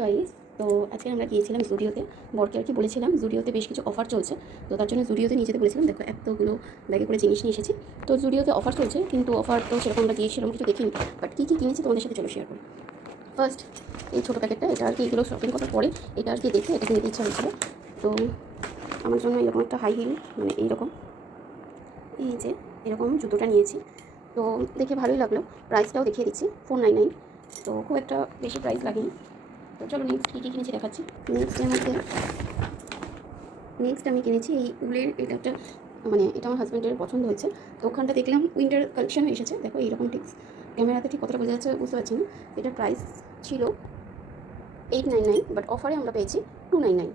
Guys, তো আজকে আমরা গিয়েছিলাম জুডিওতে। বরকে আর কি বলেছিলাম জুডিওতে বেশ কিছু অফার চলছে, তো তার জন্য জুডিওতে নিয়ে যেতে বলেছিলাম। দেখো এতগুলো ব্যাগে করে জিনিস নিয়ে এসেছি। তো জুডিওতে অফার চলছে, কিন্তু অফার তো সেরকম আমরা গিয়েছিলাম কিছু দেখিনি। বাট কী কী কিনেছি তোমাদের সাথে চলো শেয়ার করি। ফার্স্ট এই ছোটো প্যাকেটটা, এটা আর কি এগুলো শপিং করার পরে এটা আর কি দেখে এটা কিনতে ইচ্ছা হয়েছিল। তো আমার জন্য এরকম একটা হাই হিল, মানে এইরকম, এই যে এরকম জুতোটা নিয়েছি। তো দেখে ভালোই লাগলো, প্রাইসটাও দেখিয়ে দিচ্ছি 499। তো খুব একটা বেশি প্রাইস লাগেনি। তো চলো নেক্সট কী কী কিনেছি দেখাচ্ছি। নেক্সট আমি কিনেছি এই উলের, এটা একটা মানে এটা আমার হাজব্যান্ডের পছন্দ হয়েছে। তো ওখানটা দেখলাম উইন্টার কালেকশন এসেছে। দেখো এইরকম ঠিক ক্যামেরাতে ঠিক কতটা বোঝা যাচ্ছে বুঝতে পারছি না। এটার প্রাইস ছিল 899, বাট অফারে আমরা পেয়েছি 299।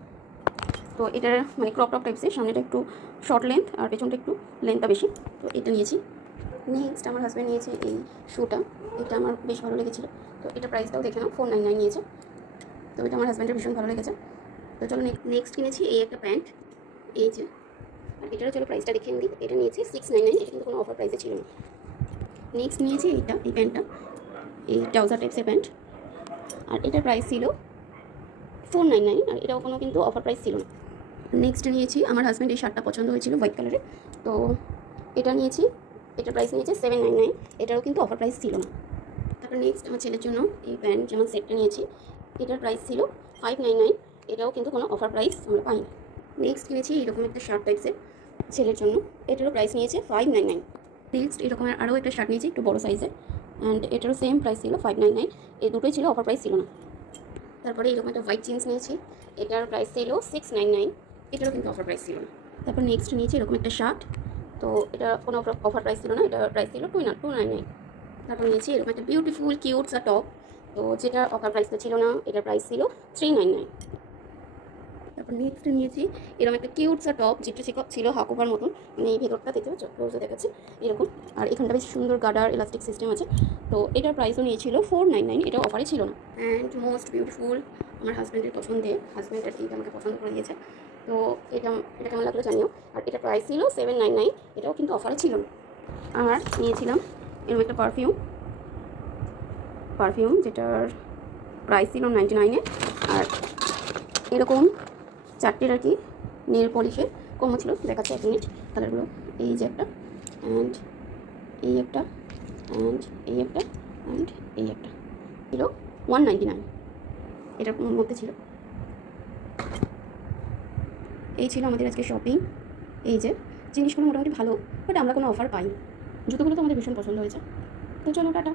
তো এটার মানে ক্রপ টপ টাইপসের, সামনেটা একটু শর্ট লেন্থ আর পেছনটা একটু লেন্থটা বেশি। তো এটা নিয়েছি। নেক্সট আমার হাজব্যান্ড নিয়েছে এই শ্যুটা, এটা আমার বেশ ভালো লেগেছিলো। তো এটা প্রাইসটাও দেখে নাও, 499 নিয়েছে। তো এটা আমার হাজব্যান্ডের ভীষণ ভালো লেগেছে। তো চলো নেক্সট কিনেছি এই একটা প্যান্ট, এই যে। আর এটারও চলো প্রাইসটা দেখে দিই। এটা নিয়েছি 699, এটা কিন্তু কোনো অফার প্রাইসে ছিল না। নেক্সট নিয়েছি এই প্যান্টটা, এই ট্রাউজার টাইপসের প্যান্ট। আর এটার প্রাইস ছিল 499, আর এটাও কোনো কিন্তু অফার প্রাইস ছিল না। নেক্সট নিয়েছি আমার হাজব্যান্ড এই শার্টটা পছন্দ হয়েছিল হোয়াইট কালারের, তো এটা নিয়েছি। এটার প্রাইস নিয়েছে 799, এটারও কিন্তু অফার প্রাইস ছিল না। তারপর নেক্সট আমার ছেলের জন্য এই প্যান্ট যেমন সেটটা নিয়েছি, এটার প্রাইস ছিল 599, এটাও কিন্তু কোনো অফার প্রাইস আমরা পাইনি। নেক্সট কিনেছি এরকম একটা শার্ট টাইপসের ছেলের জন্য, এটারও প্রাইস নিয়েছে 599। নেক্সট এরকমের আরও একটা শার্ট নিয়েছি একটু বড়ো সাইজের, অ্যান্ড এটারও সেম প্রাইস ছিল 599, এই দুটোই ছিল, অফার প্রাইস ছিল না। তারপরে এরকম একটা হোয়াইট জিন্স নিয়েছি, এটার প্রাইস ছিল 699, এটারও কিন্তু অফার প্রাইস ছিল না। তারপর নেক্সট নিয়েছি এরকম একটা শার্ট, তো এটা কোনো অফার প্রাইস ছিল না, এটার প্রাইস ছিল 299। তারপর নিয়েছি এরকম একটা বিউটিফুল কিউটস আর টপ, তো যেটা অফার প্রাইসটা ছিল না, এটার প্রাইস ছিল 399। তারপর নেক্সট নিয়েছি এরকম একটা কিউটস আর টপ, যেটা ছিল হাকুবার মতন, মানে এই ভেতরটা দেখতে পাচ্ছ, ক্লোজে দেখাচ্ছে এরকম। আর এখানটা বেশ সুন্দর গার্ডার ইলাস্টিক সিস্টেম আছে। তো এটার প্রাইসও নিয়েছিল 499, এটা অফারে ছিল না। অ্যান্ড মোস্ট বিউটিফুল, আমার হাজব্যান্ডের পছন্দে, হাজব্যান্ড আর কি আমাকে পছন্দ করে দিয়েছে। তো এটা কেমন লাগলো জানিও। আর এটা প্রাইস ছিল 799, এটাও কিন্তু অফারে ছিল না। আর নিয়েছিলাম এরকম একটা পারফিউম যেটার প্রাইস ছিল 99-এ। আর এরকম চারটের আর কি নেল পলিশের কমও ছিল, দেখাচ্ছে 1 মিনিট কালারগুলো। এই যে একটা, অ্যান্ড এই একটা, অ্যান্ড এই একটা, অ্যান্ড এই একটা ছিল 199, এটার মধ্যে ছিল। এই ছিল আমাদের আজকে শপিং। এই যে জিনিসগুলো মোটামুটি ভালো, বাট আমরা কোনো অফার পাইনি। জুতোগুলো তো আমাদের ভীষণ পছন্দ হয়েছে। তো চলো টাটা।